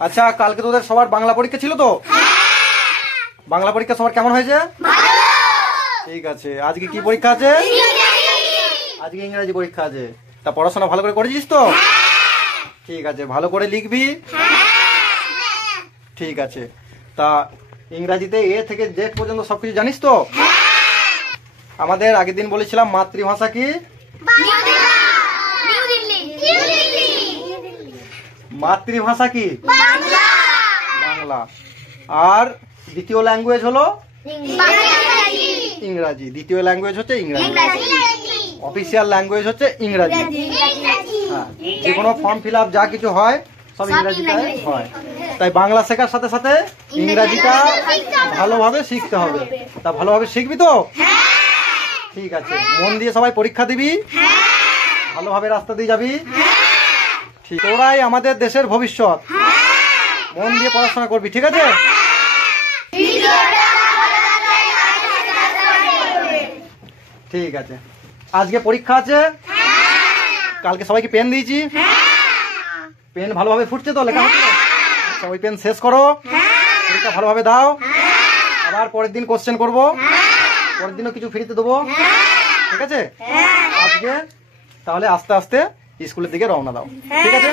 আচ্ছা, কালকে তোদের সবার বাংলা পরীক্ষা ছিল তো? বাংলা পরীক্ষা সবার কেমন হয়েছে? ঠিক আছে। আজকে কি পরীক্ষা আছে? আজকে ইংরেজি পরীক্ষা আছে। তা পড়াশোনা ভালো করে করেছিস তো? ঠিক আছে, ভালো করে লিখবি। ঠিক আছে। তা ইংরাজিতে এ থেকে জেড পর্যন্ত সবকিছু জানিস তো? আমাদের আগের দিন বলেছিলাম মাতৃভাষা কি? মাতৃভাষা কি? বাংলা। আর দ্বিতীয় ল্যাঙ্গুয়েজ হলো ইংরাজি। দ্বিতীয় ল্যাঙ্গুয়েজ হচ্ছে ইংরাজি। অফিসিয়াল ল্যাঙ্গুয়েজ হচ্ছে ইংরাজি। হ্যাঁ, যে কোনো ফর্ম ফিল আপ যা কিছু হয় সব ইংরাজিটাই হয়। তাই বাংলা শেখার সাথে সাথে ইংরাজিটা ভালোভাবে শিখতে হবে। তা ভালোভাবে শিখবি তো? ঠিক আছে, মন দিয়ে সবাই পরীক্ষা দিবি, ভালোভাবে রাস্তা দিয়ে যাবি। ঠিক, তোরাই আমাদের দেশের ভবিষ্যৎ। মন দিয়ে পড়াশোনা করবি, ঠিক আছে? ঠিক আছে। আজকে পরীক্ষা আছে। কালকে সবাইকে পেন দিয়েছি। পেন ভালোভাবে ফুটছে তো, লেখা হচ্ছে? আচ্ছা, ওই পেন শেষ করো, পরীক্ষা ভালোভাবে দাও। আবার পরের দিন কোশ্চেন করবো, পরের দিনও কিছু ফ্রিতে দেবো, ঠিক আছে? আজকে তাহলে আস্তে আস্তে স্কুলের দিকে রওনা দাও, ঠিক আছে?